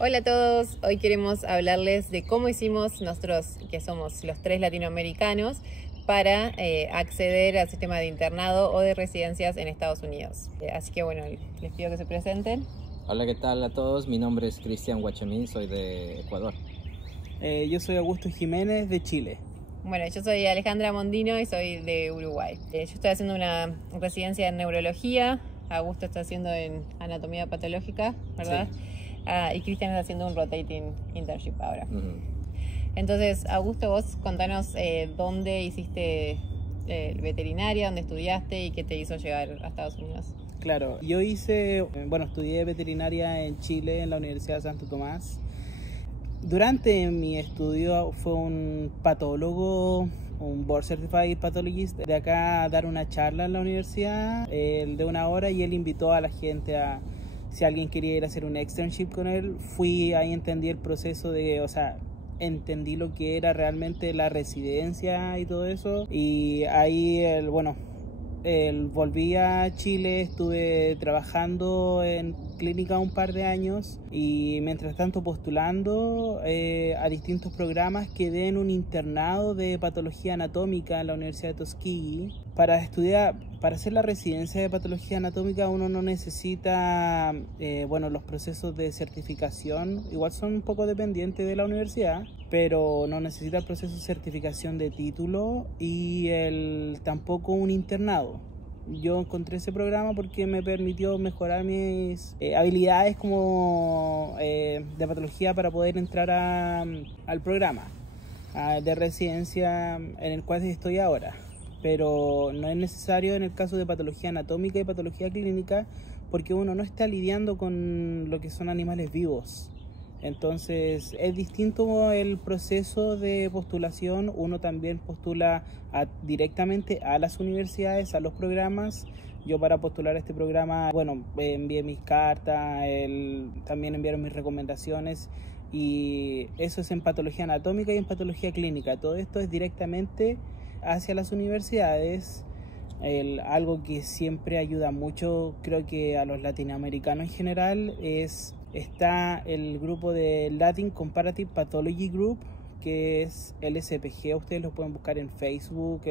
Hola a todos, hoy queremos hablarles de cómo hicimos nosotros, que somos los 3 latinoamericanos, para acceder al sistema de internado o de residencias en Estados Unidos. Así que bueno, les pido que se presenten. Hola, ¿qué tal a todos? Mi nombre es Cristian Guachamín, soy de Ecuador. Yo soy Augusto Jiménez de Chile. Bueno, yo soy Alejandra Mondino y soy de Uruguay. Yo estoy haciendo una residencia en neurología, Augusto está haciendo en anatomía patológica, ¿verdad? Sí. Y Cristian está haciendo un rotating internship ahora. Entonces, Augusto, vos contanos dónde hiciste veterinaria, dónde estudiaste y qué te hizo llegar a Estados Unidos. Claro, yo estudié veterinaria en Chile, en la Universidad de Santo Tomás. Durante mi estudio fue un patólogo, un Board Certified Pathologist, de acá a dar una charla en la universidad de 1 hora, y él invitó a la gente a, si alguien quería ir a hacer un externship con él. Fui ahí, entendí el proceso entendí lo que era realmente la residencia y todo eso, y ahí volví a Chile, estuve trabajando en clínica un par de años y mientras tanto postulando a distintos programas. Quedé en un internado de patología anatómica en la Universidad de Tuskegee. Para hacer la residencia de patología anatómica uno no necesita, los procesos de certificación igual son un poco dependientes de la universidad, pero no necesita el proceso de certificación de título y tampoco un internado. Yo encontré ese programa porque me permitió mejorar mis habilidades de patología para poder entrar al programa de residencia en el cual estoy ahora. Pero no es necesario en el caso de patología anatómica y patología clínica, porque uno no está lidiando con lo que son animales vivos. Entonces es distinto el proceso de postulación. Uno también postula directamente a las universidades, a los programas. Yo para postular a este programa, envié mis cartas, también enviaron mis recomendaciones, y eso es en patología anatómica y en patología clínica. Todo esto es directamente hacia las universidades. Algo que siempre ayuda mucho, creo que a los latinoamericanos en general, está el grupo de Latin Comparative Pathology Group, que es LSPG. Ustedes lo pueden buscar en Facebook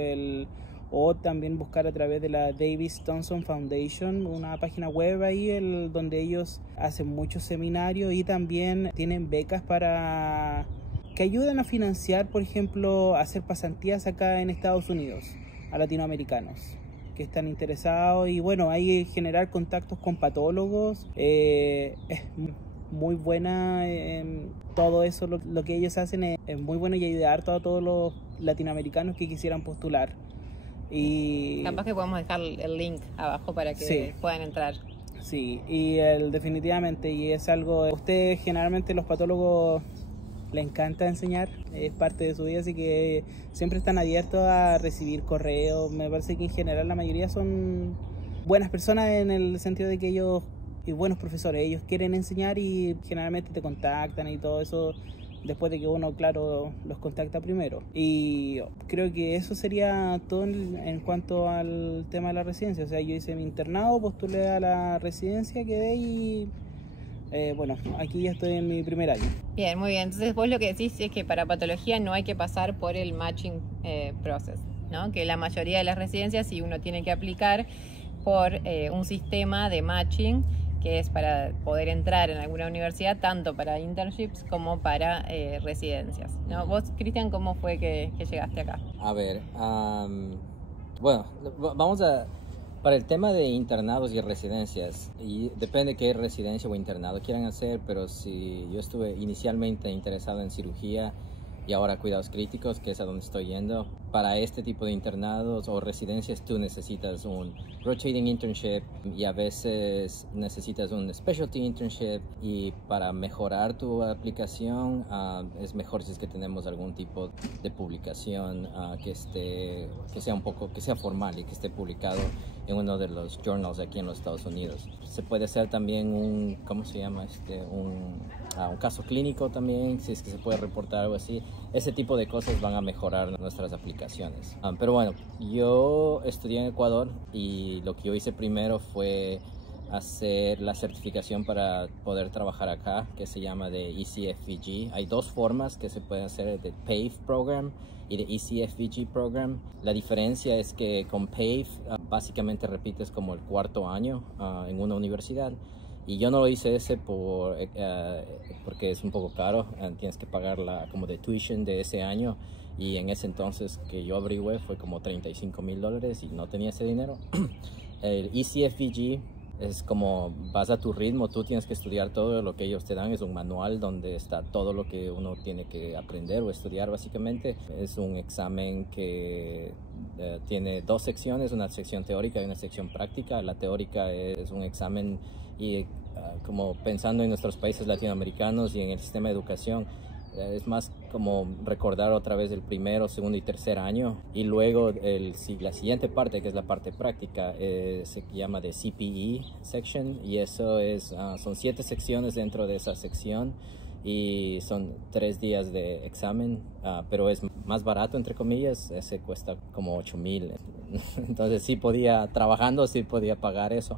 o también buscar a través de la Davis Thompson Foundation, una página web ahí donde ellos hacen muchos seminarios y también tienen becas que ayudan a financiar, por ejemplo, hacer pasantías acá en Estados Unidos a latinoamericanos que están interesados, y ahí generar contactos con patólogos es muy buena. Todo eso, lo que ellos hacen es muy bueno, y ayudar a todos los latinoamericanos que quisieran postular. Y capaz que podemos dejar el link abajo para que puedan entrar. Sí, y definitivamente, y es algo, ustedes generalmente los patólogos les encanta enseñar, es parte de su vida, así que siempre están abiertos a recibir correos. Me parece que en general la mayoría son buenas personas en el sentido de que ellos, y buenos profesores, ellos quieren enseñar y generalmente te contactan y todo eso después de que uno, claro, los contacta primero. Y creo que eso sería todo en cuanto al tema de la residencia. O sea, yo hice mi internado, postulé a la residencia, quedé y aquí ya estoy en mi primer año. Bien, muy bien. Entonces vos lo que decís es que para patología no hay que pasar por el matching process, ¿no? Que la mayoría de las residencias, si uno tiene que aplicar por un sistema de matching, que es para poder entrar en alguna universidad, tanto para internships como para residencias, ¿no? Vos, Cristian, ¿cómo fue que llegaste acá? A ver, para el tema de internados y residencias, y depende qué residencia o internado quieran hacer, pero si yo estuve inicialmente interesado en cirugía y ahora cuidados críticos, que es a donde estoy yendo, para este tipo de internados o residencias tú necesitas un rotating internship y a veces necesitas un specialty internship, y para mejorar tu aplicación es mejor si es que tenemos algún tipo de publicación que sea formal y que esté publicado en uno de los journals aquí en los Estados Unidos. Se puede hacer también un caso clínico también, si es que se puede reportar algo así. Ese tipo de cosas van a mejorar nuestras aplicaciones. Pero bueno, yo estudié en Ecuador y lo que yo hice primero fue hacer la certificación para poder trabajar acá, que se llama de ECFVG. Hay dos formas que se puede hacer, de PAVE Program y de ECFVG Program. La diferencia es que con PAVE básicamente repites como el cuarto año en una universidad. Y yo no lo hice ese porque es un poco caro, tienes que pagar como de tuition de ese año. Y en ese entonces que yo averigüé fue como $35,000 y no tenía ese dinero. El ECFVG es como vas a tu ritmo, tú tienes que estudiar todo lo que ellos te dan, es un manual donde está todo lo que uno tiene que aprender o estudiar básicamente. Es un examen que tiene dos secciones, una sección teórica y una sección práctica. La teórica es un examen y como pensando en nuestros países latinoamericanos y en el sistema de educación, es más como recordar otra vez el primero, segundo y tercer año, y luego la siguiente parte, que es la parte práctica, se llama de CPE section, y eso son 7 secciones dentro de esa sección y son 3 días de examen, pero es más barato entre comillas, ese cuesta como $8,000. Entonces trabajando sí podía pagar eso,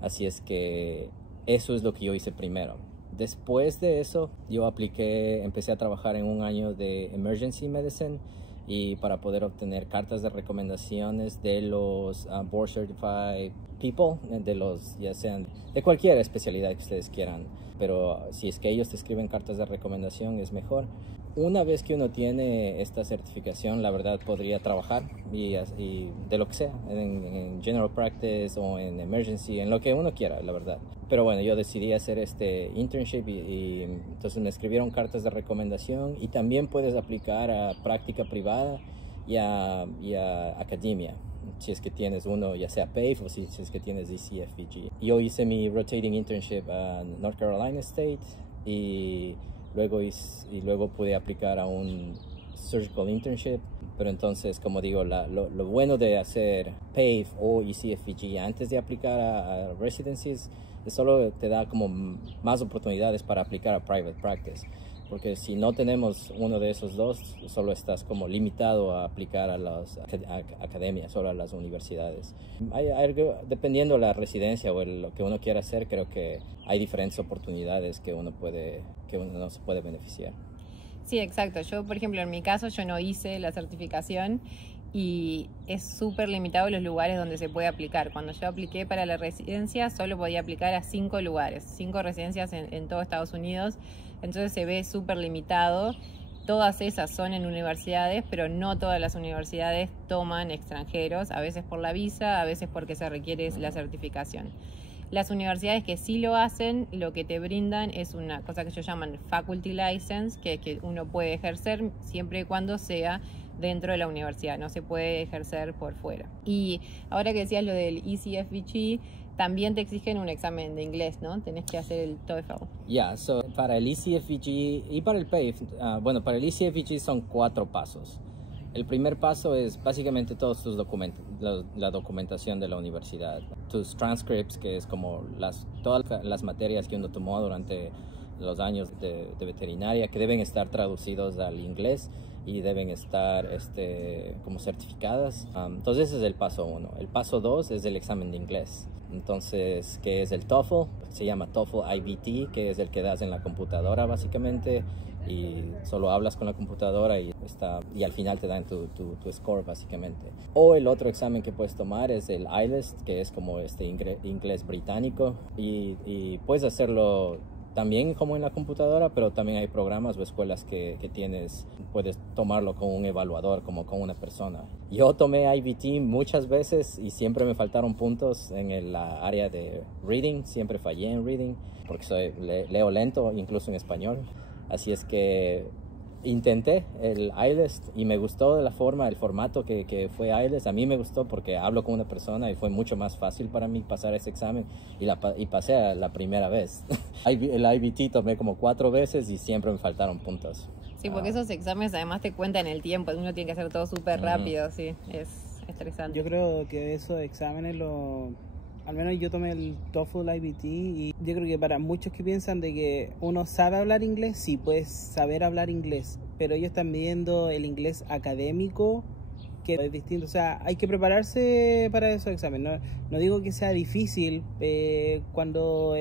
así es que eso es lo que yo hice primero. Después de eso, yo empecé a trabajar en un año de Emergency Medicine y para poder obtener cartas de recomendaciones de los Board Certified People, ya sean de cualquier especialidad que ustedes quieran, pero si es que ellos te escriben cartas de recomendación es mejor. Una vez que uno tiene esta certificación, la verdad podría trabajar y de lo que sea, en General Practice o en Emergency, en lo que uno quiera, la verdad. Pero bueno, yo decidí hacer este internship y entonces me escribieron cartas de recomendación y también puedes aplicar a práctica privada y a academia, si es que tienes uno, ya sea PAVE o si es que tienes ECFVG. Yo hice mi rotating internship a North Carolina State y luego pude aplicar a un surgical internship, pero entonces, como digo, lo bueno de hacer PAVE o ECFVG antes de aplicar a residencies es solo te da como más oportunidades para aplicar a private practice, porque si no tenemos uno de esos dos, solo estás como limitado a aplicar a las academias, solo a las universidades. Dependiendo de la residencia o lo que uno quiera hacer, creo que hay diferentes oportunidades que uno se puede beneficiar. Sí, exacto. Yo, por ejemplo, en mi caso, yo no hice la certificación y es súper limitado los lugares donde se puede aplicar. Cuando yo apliqué para la residencia, solo podía aplicar a 5 lugares, 5 residencias en todo Estados Unidos. Entonces se ve súper limitado. Todas esas son en universidades, pero no todas las universidades toman extranjeros, a veces por la visa, a veces porque se requiere la certificación. Las universidades que sí lo hacen, lo que te brindan es una cosa que ellos llaman Faculty License, que uno puede ejercer siempre y cuando sea dentro de la universidad, no se puede ejercer por fuera. Y ahora que decías lo del ECFVG, también te exigen un examen de inglés, ¿no? Tenés que hacer el TOEFL. Para el ECFVG y para el PAVE, para el ECFVG son 4 pasos. El primer paso es básicamente todos tus documentos, la documentación de la universidad, tus transcripts, que es como todas las materias que uno tomó durante los años de veterinaria, que deben estar traducidos al inglés y deben estar como certificadas. Entonces ese es el paso 1. El paso 2 es el examen de inglés. Entonces, que es el TOEFL, se llama TOEFL IBT, que es el que das en la computadora básicamente, y solo hablas con la computadora y al final te dan tu score básicamente. O el otro examen que puedes tomar es el IELTS, que es como inglés británico, y puedes hacerlo también como en la computadora, pero también hay programas o escuelas que puedes tomarlo con un evaluador, como con una persona. Yo tomé IBT muchas veces y siempre me faltaron puntos en la área de reading, siempre fallé en reading, porque leo lento, incluso en español. Así es que intenté el IELTS y me gustó el formato que fue IELTS. A mí me gustó porque hablo con una persona y fue mucho más fácil para mí pasar ese examen y pasé a la primera vez. El IBT tomé como 4 veces y siempre me faltaron puntos. Sí, porque esos exámenes además te cuentan el tiempo, uno tiene que hacer todo súper rápido, sí, es estresante. Yo creo que esos exámenes al menos yo tomé el TOEFL IBT y yo creo que para muchos que piensan de que uno sabe hablar inglés, sí, puedes saber hablar inglés, pero ellos están midiendo el inglés académico que es distinto, o sea, hay que prepararse para esos exámenes. No digo que sea difícil cuando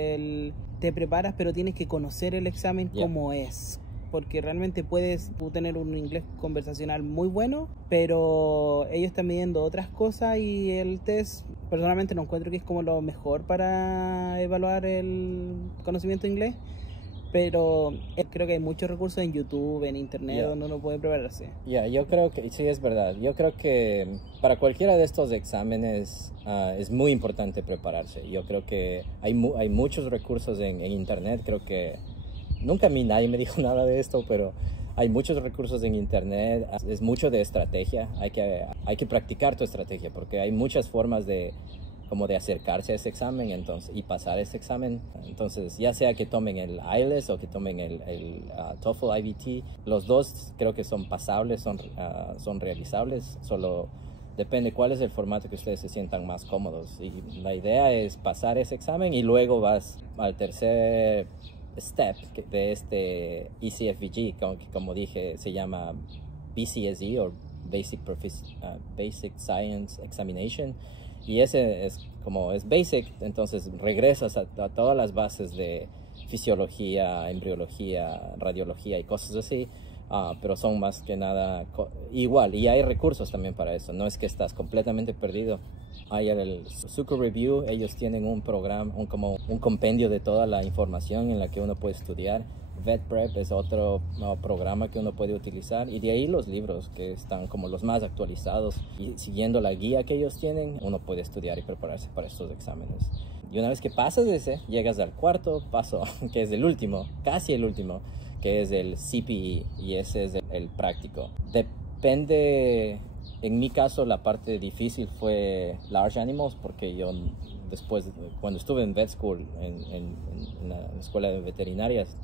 te preparas, pero tienes que conocer el examen como es. Porque realmente puedes tener un inglés conversacional muy bueno, pero ellos están midiendo otras cosas y el test, personalmente no encuentro que es como lo mejor para evaluar el conocimiento de inglés, pero creo que hay muchos recursos en YouTube, en Internet, donde uno puede prepararse. Yo creo que sí, es verdad. Yo creo que para cualquiera de estos exámenes es muy importante prepararse. Yo creo que hay muchos recursos en Internet. Creo que nunca a mí nadie me dijo nada de esto, pero hay muchos recursos en Internet. Es mucho de estrategia. Hay que practicar tu estrategia porque hay muchas formas de acercarse a ese examen y pasar ese examen. Entonces, ya sea que tomen el IELTS o que tomen el TOEFL IBT, los dos creo que son pasables, son realizables, solo depende cuál es el formato que ustedes se sientan más cómodos. Y la idea es pasar ese examen y luego vas al tercer step de este ECFVG, como dije, se llama BCSE o Basic Science Examination. Y ese es basic, entonces regresas a todas las bases de fisiología, embriología, radiología y cosas así, pero son más que nada igual. Y hay recursos también para eso, no es que estás completamente perdido. Hay el Zucker Review, ellos tienen un programa, un compendio de toda la información en la que uno puede estudiar. VetPrep es otro programa que uno puede utilizar, y de ahí los libros que están como los más actualizados, y siguiendo la guía que ellos tienen uno puede estudiar y prepararse para estos exámenes. Y una vez que pasas ese, llegas al cuarto paso, que es el último, casi el último, que es el CPE, y ese es el práctico. Depende, en mi caso la parte difícil fue Large Animals, porque yo después, cuando estuve en vet school, en la escuela de veterinarias,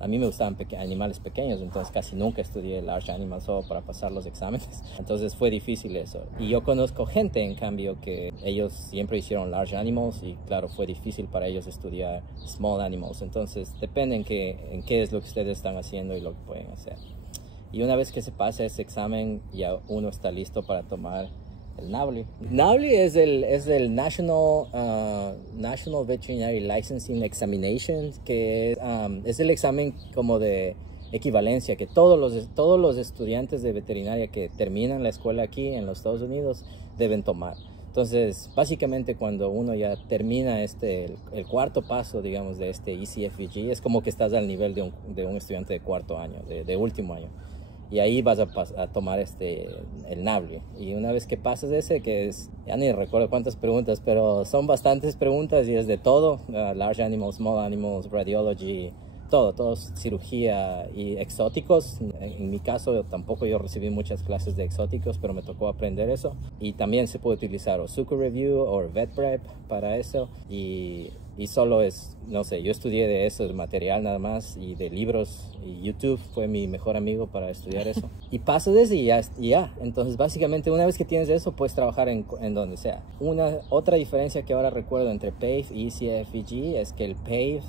a mí me gustaban animales pequeños, entonces casi nunca estudié Large Animals solo para pasar los exámenes. Entonces fue difícil eso. Y yo conozco gente, en cambio, que ellos siempre hicieron Large Animals y claro, fue difícil para ellos estudiar Small Animals. Entonces depende en qué es lo que ustedes están haciendo y lo que pueden hacer. Y una vez que se pasa ese examen, ya uno está listo para tomar el NAVLE. NAVLE es el National Veterinary Licensing Examination, que es el examen como de equivalencia que todos los estudiantes de veterinaria que terminan la escuela aquí en los Estados Unidos deben tomar. Entonces, básicamente cuando uno ya termina el cuarto paso, digamos, de este ECFVG, es como que estás al nivel de un estudiante de cuarto año, de último año. Y ahí vas a tomar el NAVLE. Y una vez que pasas ese, que es, ya ni recuerdo cuántas preguntas, pero son bastantes preguntas y es de todo, large animals, small animals, radiology, todo cirugía y exóticos. En mi caso tampoco yo recibí muchas clases de exóticos, pero me tocó aprender eso. Y también se puede utilizar o Zucker Review o VetPrep para eso. Y solo es, no sé, yo estudié de eso, de material nada más, y de libros, y YouTube fue mi mejor amigo para estudiar eso. Y pasas eso y ya. Entonces, básicamente, una vez que tienes eso, puedes trabajar en donde sea. Otra diferencia que ahora recuerdo entre PAVE y ECFVG es que el PAVE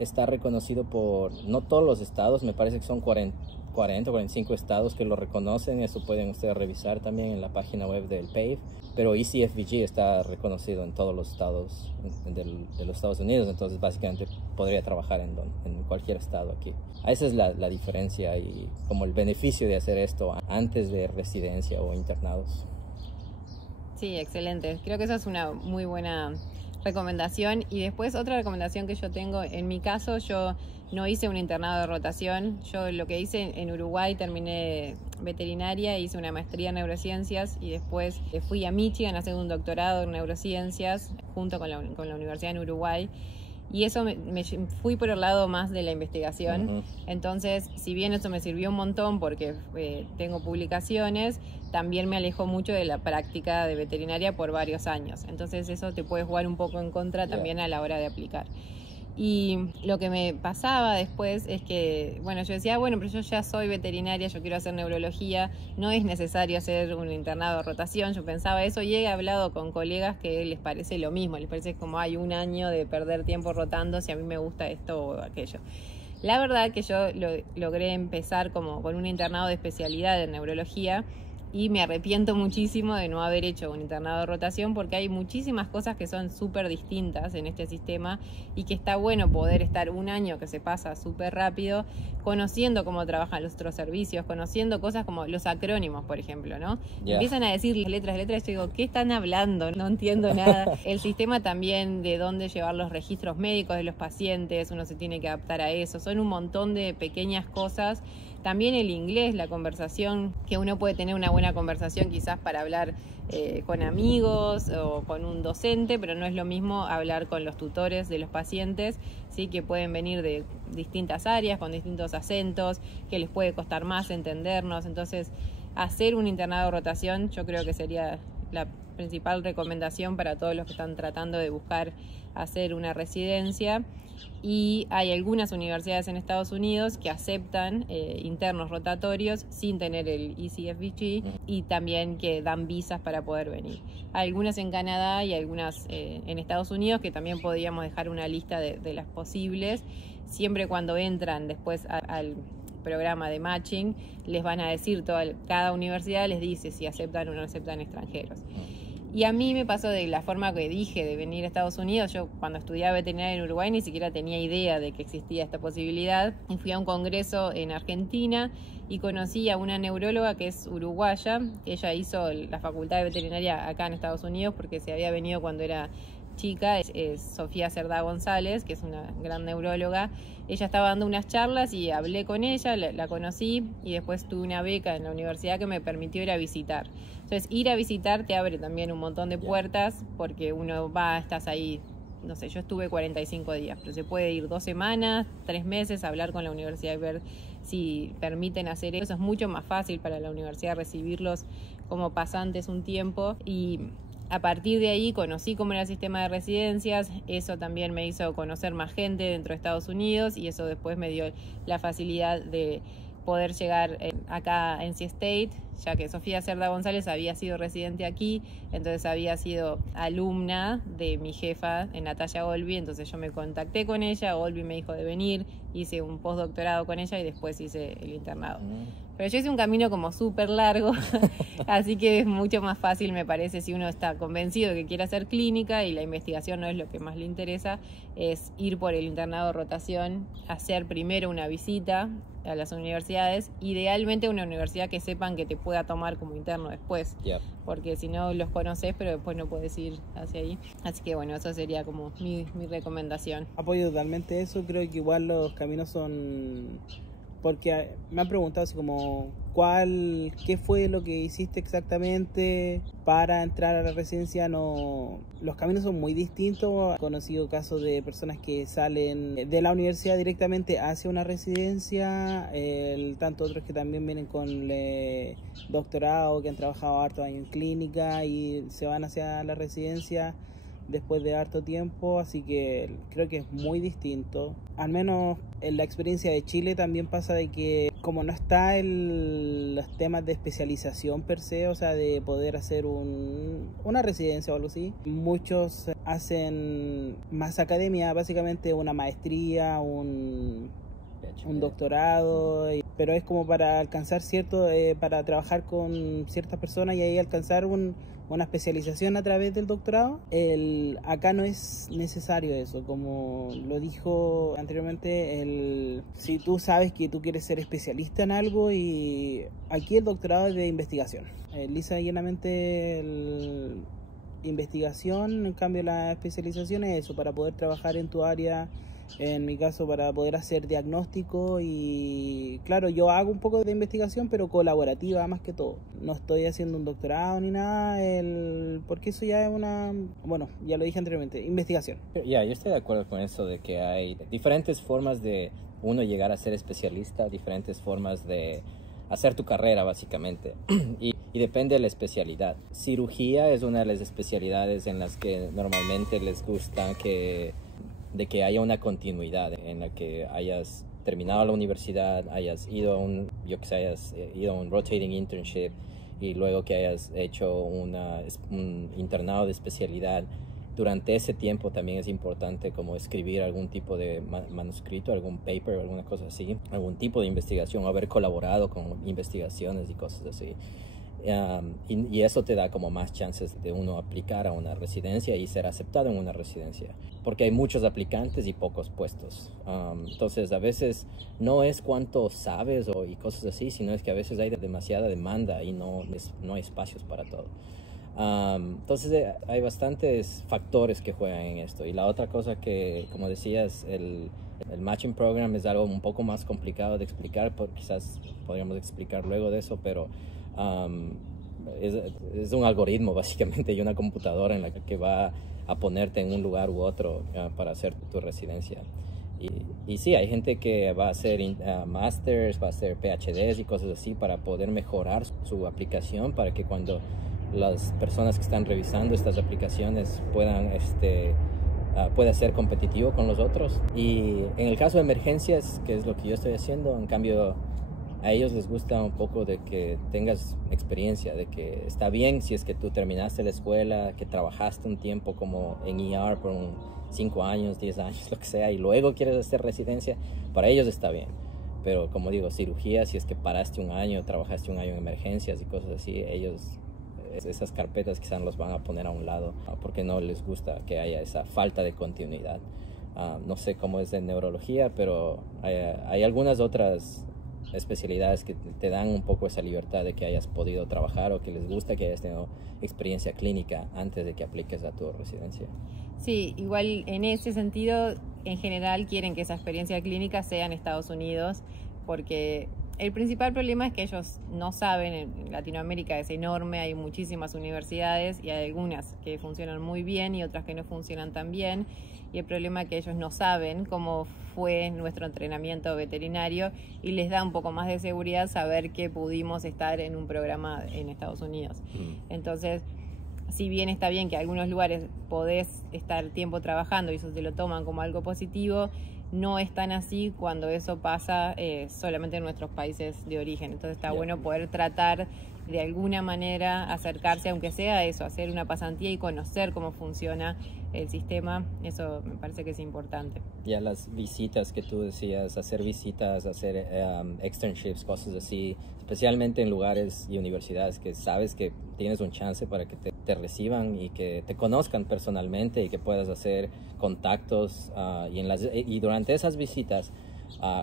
está reconocido por, no todos los estados, me parece que son 40 o 45 estados que lo reconocen. Eso pueden ustedes revisar también en la página web del PAVE. Pero ECFVG está reconocido en todos los estados de los Estados Unidos, entonces básicamente podría trabajar en cualquier estado aquí. Esa es la diferencia y como el beneficio de hacer esto antes de residencia o internados. Sí, excelente. Creo que esa es una muy buena recomendación. Y después otra recomendación que yo tengo, en mi caso yo no hice un internado de rotación. Yo lo que hice en Uruguay, terminé veterinaria, hice una maestría en neurociencias y después fui a Michigan a hacer un doctorado en neurociencias junto con la universidad en Uruguay. Y eso me fui por el lado más de la investigación. Uh-huh. Entonces, si bien eso me sirvió un montón porque tengo publicaciones, también me alejó mucho de la práctica de veterinaria por varios años. Entonces eso te puede jugar un poco en contra también a la hora de aplicar. Y lo que me pasaba después es que, bueno, yo decía, bueno, pero yo ya soy veterinaria, yo quiero hacer neurología, no es necesario hacer un internado de rotación. Yo pensaba eso y he hablado con colegas que les parece lo mismo, les parece como hay un año de perder tiempo rotando si a mí me gusta esto o aquello. La verdad que yo logré empezar como con un internado de especialidad en neurología, y me arrepiento muchísimo de no haber hecho un internado de rotación porque hay muchísimas cosas que son súper distintas en este sistema y que está bueno poder estar un año que se pasa súper rápido conociendo cómo trabajan los otros servicios, conociendo cosas como los acrónimos, por ejemplo, ¿no? Empiezan a decir letras, y yo digo, ¿qué están hablando? No entiendo nada. El sistema también de dónde llevar los registros médicos de los pacientes, uno se tiene que adaptar a eso, son un montón de pequeñas cosas. También el inglés, la conversación, que uno puede tener una buena conversación quizás para hablar con amigos o con un docente, pero no es lo mismo hablar con los tutores de los pacientes, ¿sí? Que pueden venir de distintas áreas, con distintos acentos, que les puede costar más entendernos. Entonces, hacer un internado de rotación yo creo que sería la principal recomendación para todos los que están tratando de buscar hacer una residencia. Y hay algunas universidades en Estados Unidos que aceptan internos rotatorios sin tener el ECFBG y también que dan visas para poder venir. Hay algunas en Canadá y algunas en Estados Unidos que también podríamos dejar una lista de las posibles, siempre cuando entran después al programa de matching les van a decir, cada universidad les dice si aceptan o no aceptan extranjeros. Y a mí me pasó de la forma que dije de venir a Estados Unidos. Yo cuando estudiaba veterinaria en Uruguay ni siquiera tenía idea de que existía esta posibilidad. Y fui a un congreso en Argentina y conocí a una neuróloga que es uruguaya. Ella hizo la facultad de veterinaria acá en Estados Unidos porque se había venido cuando era chica. Es Sofía Cerdá González, que es una gran neuróloga. Ella estaba dando unas charlas y hablé con ella, la conocí y después tuve una beca en la universidad que me permitió ir a visitar. Entonces, ir a visitar te abre también un montón de puertas porque uno va, estás ahí, no sé, yo estuve 45 días, pero se puede ir 2 semanas, 3 meses, hablar con la universidad y ver si permiten hacer eso. Es mucho más fácil para la universidad recibirlos como pasantes un tiempo y a partir de ahí conocí cómo era el sistema de residencias, eso también me hizo conocer más gente dentro de Estados Unidos y eso después me dio la facilidad de poder llegar acá en NC State, ya que Sofía Cerdá González había sido residente aquí, entonces había sido alumna de mi jefa, Natalia Olby, entonces yo me contacté con ella, Olby me dijo de venir, hice un postdoctorado con ella y después hice el internado. Pero yo hice un camino como súper largo, así que es mucho más fácil, me parece, si uno está convencido de que quiere hacer clínica y la investigación no es lo que más le interesa, es ir por el internado de rotación, hacer primero una visita a las universidades, idealmente una universidad que sepan que te pueda tomar como interno después, porque si no los conoces, pero después no puedes ir hacia ahí. Así que bueno, eso sería como mi recomendación. Apoyo totalmente eso, creo que igual los caminos son... Porque me han preguntado así como, ¿qué fue lo que hiciste exactamente para entrar a la residencia? No, los caminos son muy distintos. He conocido casos de personas que salen de la universidad directamente hacia una residencia, tanto otros que también vienen con doctorado, que han trabajado harto años en clínica y se van hacia la residencia después de harto tiempo, así que creo que es muy distinto. Al menos en la experiencia de Chile también pasa de que como no está los temas de especialización per se, o sea, de poder hacer una residencia o algo así, muchos hacen más academia, básicamente una maestría, un doctorado, pero es como para alcanzar para trabajar con ciertas personas y ahí alcanzar una especialización a través del doctorado. Acá no es necesario eso, como lo dijo anteriormente, si tú sabes que tú quieres ser especialista en algo, y aquí el doctorado es de investigación, lisa y llanamente investigación, en cambio la especialización es eso, para poder trabajar en tu área. En mi caso, para poder hacer diagnóstico y claro, yo hago un poco de investigación, pero colaborativa más que todo. No estoy haciendo un doctorado ni nada, porque eso ya es ya lo dije anteriormente, investigación. Yo estoy de acuerdo con eso de que hay diferentes formas de uno llegar a ser especialista, diferentes formas de hacer tu carrera básicamente y depende de la especialidad. Cirugía es una de las especialidades en las que normalmente les gusta de que haya una continuidad, en la que hayas terminado la universidad, hayas ido a un rotating internship y luego que hayas hecho un internado de especialidad. Durante ese tiempo también es importante como escribir algún tipo de manuscrito, algún paper, alguna cosa así, algún tipo de investigación, haber colaborado con investigaciones y cosas así. Y eso te da como más chances de uno aplicar a una residencia y ser aceptado en una residencia, porque hay muchos aplicantes y pocos puestos. Entonces a veces no es cuánto sabes y cosas así, sino es que a veces hay demasiada demanda y no hay espacios para todo. Entonces hay bastantes factores que juegan en esto. Y la otra cosa que, como decías, el matching program es algo un poco más complicado de explicar, quizás podríamos explicar luego de eso, pero es un algoritmo básicamente y una computadora en la que va a ponerte en un lugar u otro para hacer tu residencia. Y sí, hay gente que va a hacer masters, va a hacer PhDs y cosas así para poder mejorar su aplicación, para que cuando las personas que están revisando estas aplicaciones pueda ser competitivo con los otros. Y en el caso de emergencias, que es lo que yo estoy haciendo, en cambio a ellos les gusta un poco de que tengas experiencia, de que está bien si es que tú terminaste la escuela, que trabajaste un tiempo como en ER por 5 años, 10 años, lo que sea, y luego quieres hacer residencia, para ellos está bien. Pero como digo, cirugía, si es que paraste un año, trabajaste un año en emergencias y cosas así, ellos esas carpetas quizás los van a poner a un lado porque no les gusta que haya esa falta de continuidad. No sé cómo es de neurología, pero hay algunas otras especialidades que te dan un poco esa libertad de que hayas podido trabajar o que les gusta que hayas tenido experiencia clínica antes de que apliques a tu residencia. Sí, igual en ese sentido, en general quieren que esa experiencia clínica sea en Estados Unidos, porque el principal problema es que ellos no saben, en Latinoamérica es enorme, hay muchísimas universidades y hay algunas que funcionan muy bien y otras que no funcionan tan bien. Y el problema es que ellos no saben cómo fue nuestro entrenamiento veterinario y les da un poco más de seguridad saber que pudimos estar en un programa en Estados Unidos. Entonces, si bien está bien que en algunos lugares podés estar tiempo trabajando y eso te lo toman como algo positivo, no es tan así cuando eso pasa solamente en nuestros países de origen. Entonces está bueno poder tratar de alguna manera acercarse, aunque sea eso, hacer una pasantía y conocer cómo funciona el sistema. Eso me parece que es importante. Ya las visitas que tú decías, hacer visitas, hacer externships, cosas así, especialmente en lugares y universidades que sabes que tienes un chance para que te reciban y que te conozcan personalmente y que puedas hacer contactos y durante esas visitas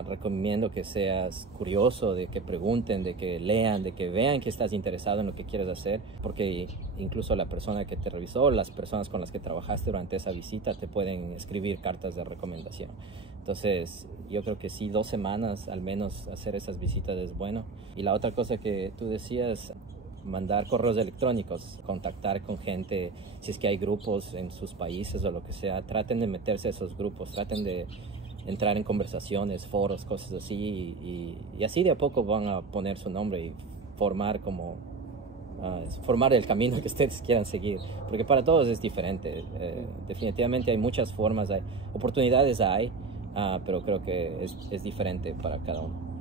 recomiendo que seas curioso, de que pregunten, de que lean, de que vean que estás interesado en lo que quieres hacer, porque incluso la persona que te revisó, las personas con las que trabajaste durante esa visita te pueden escribir cartas de recomendación. Entonces yo creo que sí, 2 semanas al menos hacer esas visitas es bueno. Y la otra cosa que tú decías, mandar correos electrónicos, contactar con gente, si es que hay grupos en sus países o lo que sea, traten de meterse a esos grupos, traten de entrar en conversaciones, foros, cosas así, y así de a poco van a poner su nombre y formar el camino que ustedes quieran seguir, porque para todos es diferente. Definitivamente hay muchas formas, hay oportunidades, pero creo que es diferente para cada uno.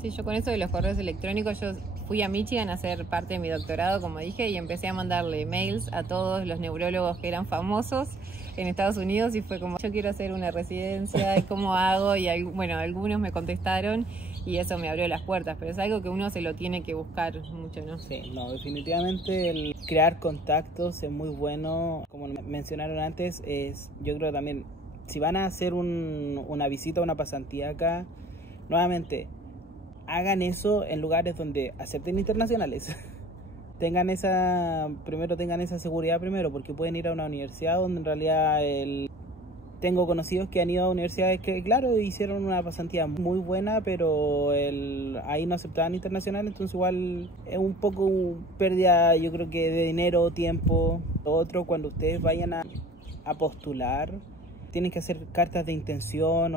Sí, yo con eso de los correos electrónicos, yo fui a Michigan a hacer parte de mi doctorado, como dije, y empecé a mandarle mails a todos los neurólogos que eran famosos en Estados Unidos y fue como, yo quiero hacer una residencia, ¿y cómo hago? Y bueno, algunos me contestaron y eso me abrió las puertas, pero es algo que uno se lo tiene que buscar mucho, ¿no? Sí, no, definitivamente el crear contactos es muy bueno. Como mencionaron antes, yo creo también, si van a hacer una visita, una pasantía acá, nuevamente, hagan eso en lugares donde acepten internacionales. tengan esa seguridad primero, porque pueden ir a una universidad donde en realidad tengo conocidos que han ido a universidades que, claro, hicieron una pasantía muy buena, pero ahí no aceptaban internacional, entonces igual es un poco pérdida, yo creo que de dinero, tiempo. Lo otro, cuando ustedes vayan a postular, tienen que hacer cartas de intención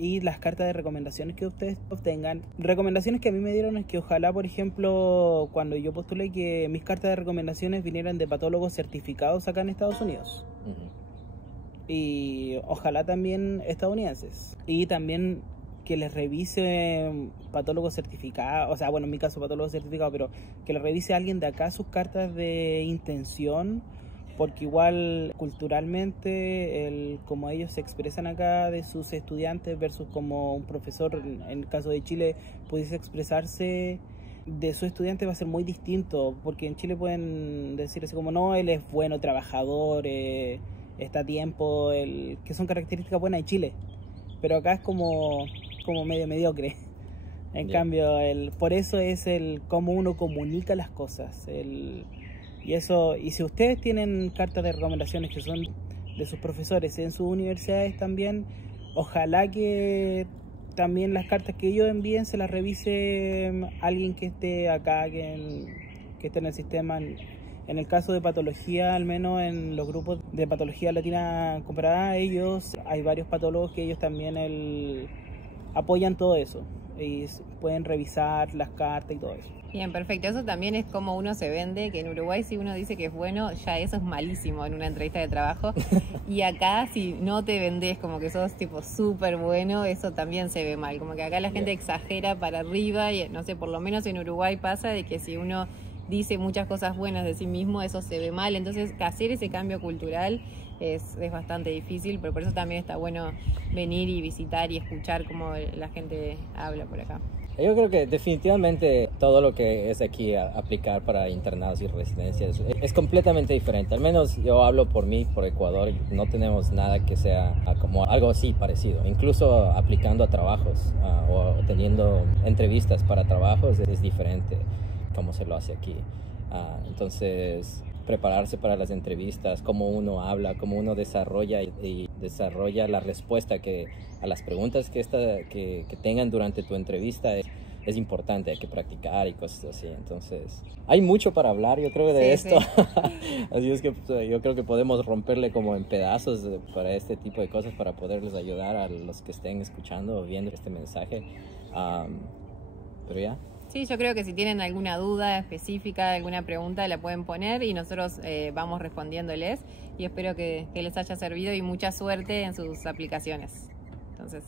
y las cartas de recomendaciones que ustedes obtengan. Recomendaciones que a mí me dieron es que ojalá, por ejemplo, cuando yo postulé, que mis cartas de recomendaciones vinieran de patólogos certificados acá en Estados Unidos. Y ojalá también estadounidenses. Y también que les revise patólogos certificados, o sea, bueno, en mi caso patólogos certificados, pero que les revise alguien de acá sus cartas de intención, porque igual culturalmente como ellos se expresan acá de sus estudiantes versus como un profesor, en el caso de Chile, pudiese expresarse de su estudiante va a ser muy distinto, porque en Chile pueden decir así como, no, él es bueno, trabajador, está a tiempo, que son características buenas de Chile, pero acá es como medio mediocre. En cambio, por eso es cómo uno comunica las cosas. Y si ustedes tienen cartas de recomendaciones que son de sus profesores en sus universidades también, ojalá que también las cartas que ellos envíen se las revise alguien que esté acá, que esté en el sistema. En el caso de patología, al menos en los grupos de patología latina comparada, hay varios patólogos que ellos también apoyan todo eso y pueden revisar las cartas y todo eso. Bien, perfecto. Eso también es como uno se vende, que en Uruguay si uno dice que es bueno, ya eso es malísimo en una entrevista de trabajo. Y acá si no te vendés como que sos tipo súper bueno, eso también se ve mal. Como que acá la gente exagera para arriba y no sé, por lo menos en Uruguay pasa de que si uno dice muchas cosas buenas de sí mismo, eso se ve mal. Entonces hacer ese cambio cultural es bastante difícil, pero por eso también está bueno venir y visitar y escuchar cómo la gente habla por acá. Yo creo que definitivamente todo lo que es aquí aplicar para internados y residencias es completamente diferente. Al menos yo hablo por mí, por Ecuador, no tenemos nada que sea como algo así parecido. Incluso aplicando a trabajos o teniendo entrevistas para trabajos es diferente como se lo hace aquí. Entonces, prepararse para las entrevistas, cómo uno habla, cómo uno desarrolla y desarrolla la respuesta a las preguntas que tengan durante tu entrevista es importante, hay que practicar y cosas así. Entonces, hay mucho para hablar, yo creo, de esto. Sí. Así es que yo creo que podemos romperle como en pedazos para este tipo de cosas para poderles ayudar a los que estén escuchando o viendo este mensaje. Pero ya. Sí, yo creo que si tienen alguna duda específica, alguna pregunta, la pueden poner y nosotros vamos respondiéndoles y espero que les haya servido y mucha suerte en sus aplicaciones. Entonces...